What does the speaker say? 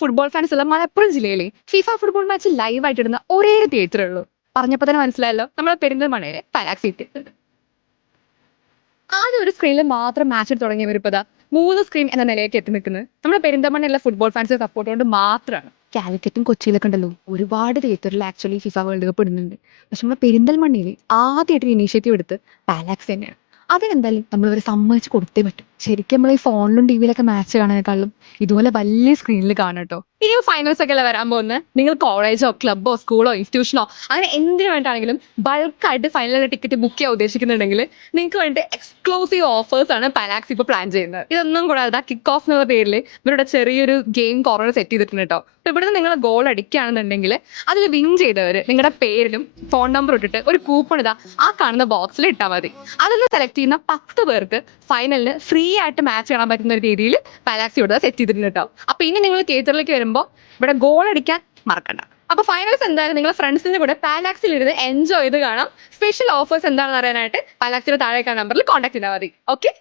Football fans ഉള്ള മലപ്പുറം ജില്ലയിലെ FIFA football match live ആയിട്ട് ഇടുന്ന ഒരേ ഒരു തിയേറ്ററേ ഉള്ളൂ. പറഞ്ഞപ്പോൾ തന്നെ മനസ്സിലായല്ലോ, നമ്മളെ പെരിന്തൽമണ്ണയിലെ പാലാക്സ് തിയേറ്റർ. ആദ്യം ഒരു സ്ക്രീനിൽ മാത്രം മാച്ച് തുടങ്ങിയവർ ഇപ്പോൾ ദാ 3 സ്ക്രീൻ എന്ന നിലയിലേക്ക് എത്തി നിൽക്കുന്നത് നമ്മുടെ പെരിന്തൽമണ്ണയിലെ ഫുട്ബോൾ ഫാൻസ് സപ്പോർട്ട് കൊണ്ട് മാത്രമാണ്. കാലിക്കറ്റും കൊച്ചിയിലൊക്കെ ഉണ്ടല്ലോ ഒരുപാട് തിയേറ്ററിൽ ആക്ച്വലി ഫിഫ വേൾഡ് കപ്പ് ഇടുന്നുണ്ട്. പക്ഷെ നമ്മുടെ പെരിന്തൽമണ്ണയിൽ ആദ്യമായിട്ട് ഇനീഷ്യേറ്റീവ് എടുത്ത് പാലാക്സ് തന്നെയാണ്. അതിനെന്തായാലും നമ്മളവരെ സമ്മതിച്ച് കൊടുത്തേ പറ്റും. ശരിക്കും നമ്മൾ ഈ ഫോണിലും ടിവിയിലൊക്കെ മാച്ച് കാണാനേക്കാളും ഇതുപോലെ വലിയ സ്ക്രീനിൽ കാണാം കേട്ടോ. ഇനി ഫൈനൽസ് ഒക്കെ അല്ലേ വരാൻ പോകുന്നത്. നിങ്ങൾ കോളേജോ ക്ലബ്ബോ സ്കൂളോ ഇൻസ്റ്റിറ്റ്യൂഷനോ അങ്ങനെ എന്തിനു വേണ്ടിയിട്ടാണെങ്കിലും ബൾക്കായിട്ട് ഫൈനലിന്റെ ടിക്കറ്റ് ബുക്ക് ചെയ്യാൻ ഉദ്ദേശിക്കുന്നുണ്ടെങ്കിൽ നിങ്ങൾക്ക് വേണ്ടി എക്സ്ക്ലൂസീവ് ഓഫേഴ്സ് ആണ് പാലാക്സ് ഇപ്പോൾ പ്ലാൻ ചെയ്യുന്നത്. ഇതൊന്നും കൂടാതെ കിക്ക് ഓഫ് എന്നുള്ള പേരിൽ ഇവരുടെ ചെറിയൊരു ഗെയിം കോർണർ സെറ്റ് ചെയ്തിട്ടുണ്ട് കേട്ടോ. അപ്പോൾ ഇവിടുന്ന് നിങ്ങൾ ഗോൾ അടിക്കുകയാണെന്നുണ്ടെങ്കിൽ അതിൽ വിൻ ചെയ്തവർ നിങ്ങളുടെ പേരിലും ഫോൺ നമ്പർ ഇട്ടിട്ട് ഒരു കൂപ്പൺ ഇതാ ആ കാണുന്ന ബോക്സിൽ ഇട്ടാൽ മതി. അതൊന്ന് സെലക്ട് ചെയ്യുന്ന 10 പേർക്ക് ഫൈനലിന് ഫ്രീ ആയിട്ട് മാച്ച് കാണാൻ പറ്റുന്ന ഒരു രീതിയിൽ പാലാക്സ് ഇവിടെ സെറ്റ് ചെയ്തിട്ടുണ്ട് കേട്ടോ. അപ്പോൾ ഇനി നിങ്ങൾ തിയേറ്ററിലേക്ക് വരുമ്പോൾ ഇവിടെ ഗോൾ അടിക്കാൻ മറക്കണ്ട. അപ്പോൾ ഫൈനൽസ് എന്തായാലും നിങ്ങളുടെ ഫ്രണ്ട്സിന്റെ കൂടെ പാലാക്സിൽ ഇരുന്ന് എൻജോയ് ചെയ്ത് കാണാം. സ്പെഷ്യൽ ഓഫേഴ്സ് എന്താണെന്ന് അറിയാനായിട്ട് പാലാക്സിന്റെ താഴേക്കാണ് നമ്പറിൽ കോൺടാക്ട് ചെയ്താൽ മതി. ഓക്കെ.